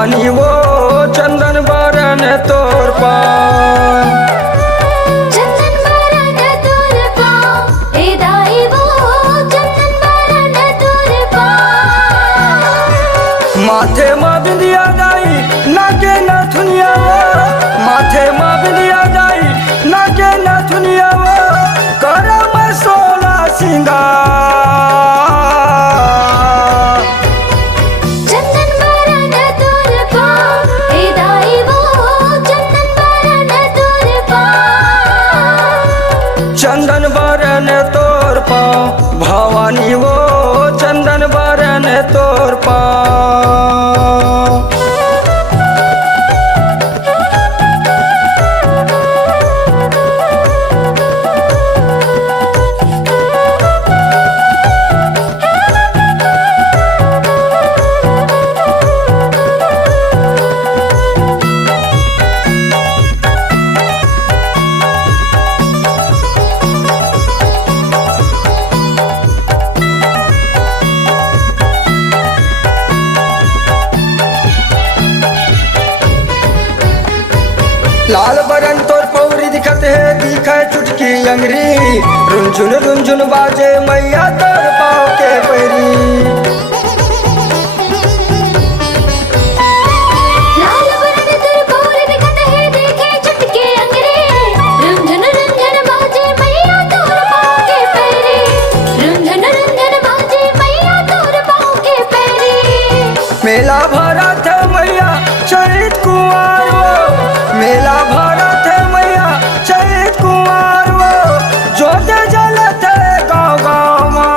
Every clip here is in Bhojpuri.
भवानी वो चंदन बरन तोर पाँव। चंदन बरन तोर पाँव, ए दाई वो चंदन बरन तोर पाँव। माथे माँ बिंदिया दाई नाके नथुनिया वो, माथे माँ बिंदिया दाई नाके नथुनिया वो, करम सोला सिंगार। चंदन बरन तोर पाँव, ए दाई वो चंदन बरन तोर पाँव। चंदन बरन तोर पाँव, भवानी वो चंदन बरन तोर पाँव। लाल बरन तोर पौरी दिखत है, दिखे चुटकी अंगरी, रुंझुन रुंझुन बाजे मैया तोर पाँव के पैरी। लाल बरन तोर पौरी दिखत है, देखे चुटकी अंगरी, रुंझुन रुंझुन बाजे मैया तोर पाँव के पैरी। रुंझुन रुंझुन बाजे मैया तोर पाँव के पैरी। मेला भरा थे मैया चैत कुंवार वो, मेला भरा थे मैया चैत कुंवार वो, जोते जलत गाँव गाँव माँ।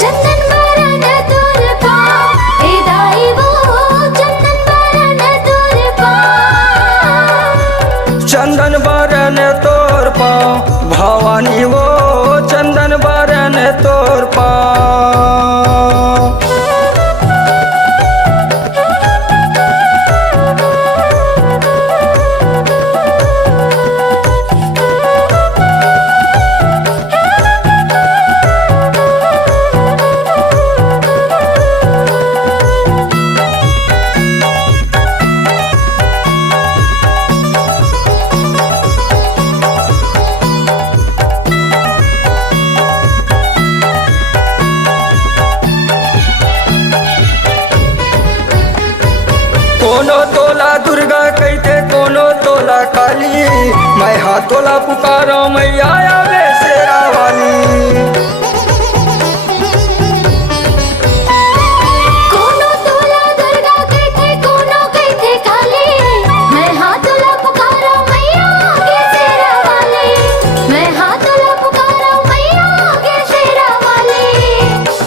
चंदन बरन तोर पाँव, ए दाई वो चंदन बरन तोर पाँव। चंदन बरन तोर पाँव, भवानी वो चंदन बरन तोर पाँव। कोनो तोला दुर्गा कहते, कोनो तोला काली, मैं हाथ तोला पुकारो मैया आवे शेरा वाली। कोनो तोला दुर्गा कहते, कोनो कहते काली, मैं हाथ तोला पुकारो मैया आगे शेरा वाली। मैं हाथ तोला पुकारो मैया आगे शेरा वाली।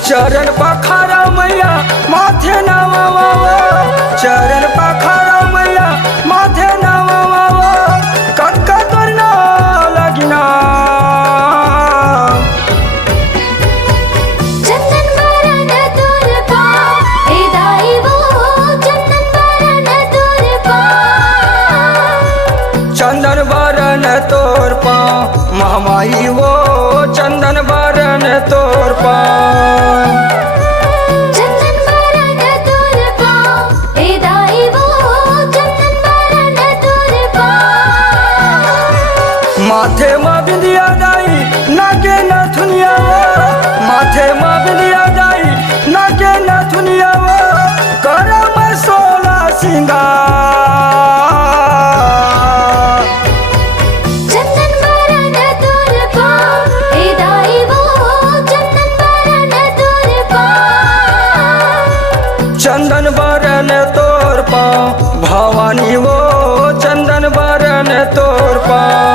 चरण पखारा मैया माथे नवा, चरण पखारा मैया माथे नवा, कक्का तोर ना लगिना। चंदन बरन तोर पाँव, ए दाई वो चंदन बरन तोर पाँव। चंदन बरन तोर पाँव, महामाई वो चंदन बरन तोर पाँव। चंदन बरन तोर पाँव, ए दाई वो चंदन बरन तोर पाँव। माथे माँ बिंदिया दाई नाके नथुनिया वो, माथे माँ बिंदिया दाई नाके नथुनिया वो, करम सोला सिंगार। चंदन बरन तोर पाँव, ए दाई वो चंदन बरन तोर पाँव। चंदन बरन तोर पाँव, भवानी वो चंदन बरन तोर पाँव।